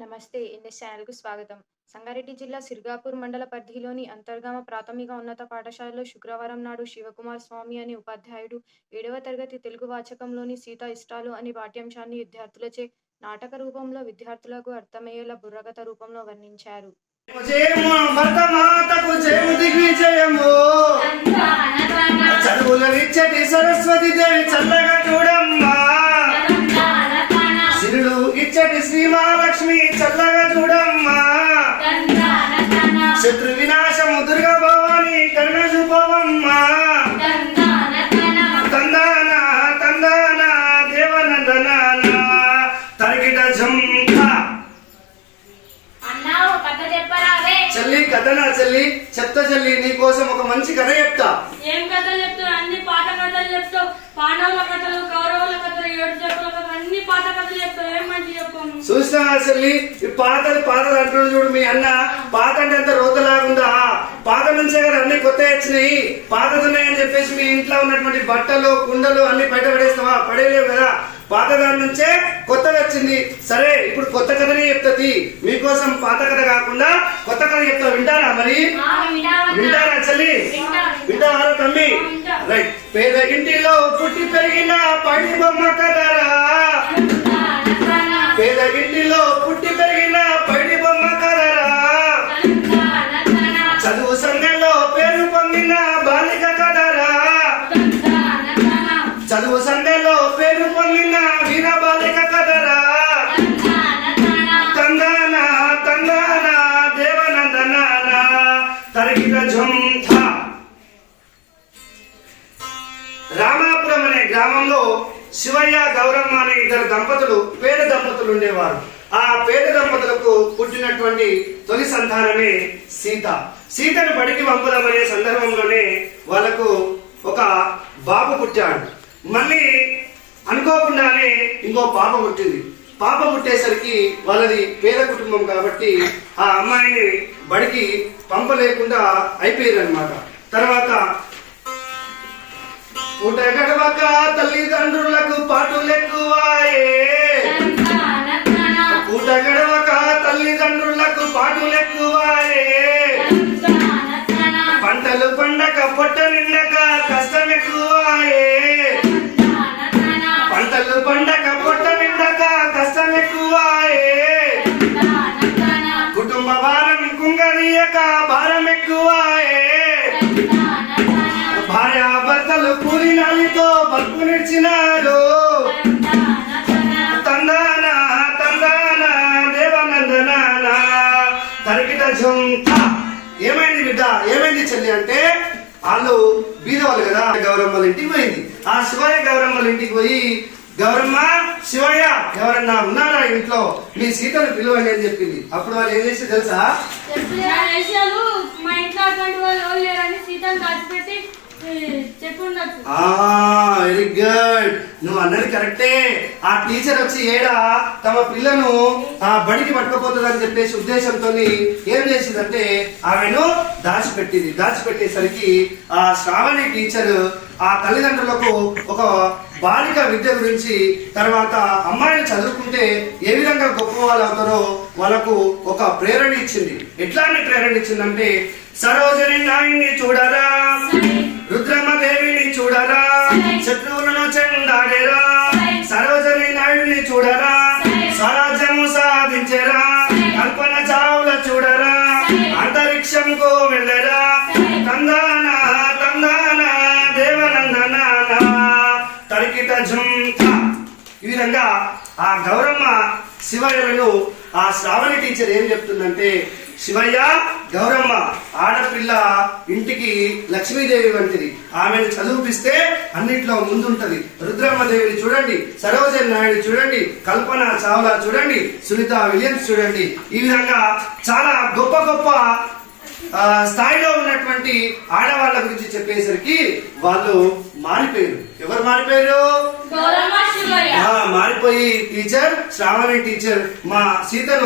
నమస్తే ఎన్ఎస్ ఛానల్కు స్వాగతం. సంగారెడ్డి జిల్లా సిర్గాపూర్ మండల పరిధిలోని అంతర్గామ ప్రాథమిక ఉన్నత పాఠశాలలో శుక్రవారం నాడు శివకుమార్ స్వామి అనే ఉపాధ్యాయుడు ఏడవ తరగతి తెలుగు వాచకంలోని సీత ఇష్టాలు అనే పాఠ్యాంశాన్ని విద్యార్థులచే నాటక రూపంలో విద్యార్థులకు అర్థమయ్యేలా బుర్రకథ రూపంలో వర్ణించారు. సరస్వతి దేవి చల్లగా చూడమ్మా. ఇచ్చటి శ్రీ మహాలక్ష్మి చల్లగా చూడమ్మా శత్రు వినాశము దుర్గా భవాని కరుణ చూపవమ్మా తందాన తరిగిట జంక కథ చెల్లి కథనా చెల్లి? చెప్తా చెల్లి నీ కోసం ఒక మంచి కథ చెప్తా. ఏం కథలు చెప్తావు? అన్ని పాత కథలు చెప్తావు. పాండవుల కథలు కౌరవుల కథలు ఏడు చెప్పుల కథలు అన్ని పాత కథలు చెప్తావు ఏం మంచి చెప్పాను చూసినా చెల్లి ఈ పాతది పాతది అంటున్నాడు చూడు మీ అన్న. పాత అంటే అంత రోతలాగుందా? పాత నుంచే కదా అన్ని కొత్త వచ్చినాయి. పాతది ఉన్నాయని చెప్పేసి మీ ఇంట్లో ఉన్నటువంటి బట్టలు కుండలు అన్ని బయట పడేస్తావా పడేయలేవు కదా. పాత దాని నుంచే కొత్తది వచ్చింది. సరే ఇప్పుడు కొత్త కథనే చెప్తుంది. మీకోసం పాత కథ కాకుండా కొత్త కథ చెప్తా వింటారా మరి? వింటారా చెల్లి? వింటా. వింటారా తమ్మి. రైట్. పేద ఇంటిలో పుట్టి పెరిగిన పడి బొమ్మ కదరా పేద పుట్టి పెరిగిన పైడి బొమ్మ కదరా. చదువు సంఘంలో పేరు పొందిన బాలిక కదరా. చదువు సంఘంలో పేరు పొందిన వీర బాలిక కదరా. తందానా తందానా దేవనందనాన. తరిగిన జొమ్మ శివయ్య గౌరమ్మ అనే ఇద్దరు దంపతులు పేద దంపతులు ఉండేవారు. ఆ పేద దంపతులకు పుట్టినటువంటి తొలి సంతానమే సీత. సీతను బడికి పంపుదామనే సందర్భంలోనే వాళ్ళకు ఒక బాబు పుట్టాడు. మళ్ళీ అనుకోకుండానే ఇంకో పాప పుట్టింది. పాప పుట్టేసరికి వాళ్ళది పేద కుటుంబం కాబట్టి ఆ అమ్మాయిని బడికి పంపలేకుండా అయిపోయిందనమాట తర్వాత పూట గడవక తల్లిదండ్రులకు పాటు పూట కూలి నాలితో బతుకు నిడిచినారు తందాన తందాన దేవనందనాన. తరిగిట జంక ఏమైంది బిడ్డ? ఏమైంది చెల్లి అంటే వాళ్ళు బీదవాళ్ళు కదా. గౌరమ్మల ఇంటికి పోయింది. ఆ శివయ్య గౌరమ్మల ఇంటికి పోయి గౌరమ్మ శివయ్య ఎవరన్నా ఉన్నారా ఇంట్లో? మీ సీతను పిలువండి అని చెప్పింది. అప్పుడు వాళ్ళు ఏం చేసి తెలుసా? మా ఇంట్లో అటువంటి వాళ్ళు లేరని సీతను దాచిపెట్టి వెరీ గుడ్ నువ్వు అన్నది కరెక్టే ఆ టీచర్ వచ్చి ఏడా తమ పిల్లను ఆ బడికి పట్టుకపోతుందని చెప్పేసి ఉద్దేశంతో ఏం చేసిందంటే ఆమెను దాచిపెట్టింది. దాచిపెట్టేసరికి ఆ శ్రావణి టీచర్ ఆ తల్లిదండ్రులకు ఒక బాలిక విద్య గురించి తర్వాత అమ్మాయిలు చదువుకుంటే ఏ విధంగా గొప్ప వాళ్ళు అవుతారో వాళ్ళకు ఒక ప్రేరణ ఇచ్చింది. ఎట్లాంటి ప్రేరణ ఇచ్చిందంటే సరోజని నాయన్ని చూడరా. చూడరా. శత్రువులను చెందాడేరా సరోజని నాయుడిని చూడరా. స్వరాజ్యము సాధించరా. కల్పన చావుల చూడరా. అంతరిక్షంకు వెళ్ళరా. తందాన తందాన దేవనందనాన. తరికిట జుంక ఈ విధంగా ఆ గౌరమ్మ శివయ్యలను ఆ శ్రావణి టీచర్ ఏం చెప్తుందంటే శివయ్య గౌరమ్మ ఇంటికి లక్ష్మీదేవి వంటిది. ఆమెను చదివిపిస్తే అన్నిట్లో ముందుంటది. రుద్రమ్మ దేవిని చూడండి సరోజన్ నాయుడు చూడండి కల్పన చావ్లా చూడండి సునీత విలియమ్స్ చూడండి. ఈ విధంగా చాలా గొప్ప గొప్ప స్థాయిలో ఉన్నటువంటి ఆడవాళ్ళ గురించి చెప్పేసరికి వాళ్ళు మారిపోయారు. ఎవరు మారిపోయారు? మారిపోయి టీచర్ శ్రావణి టీచర్ మా సీతను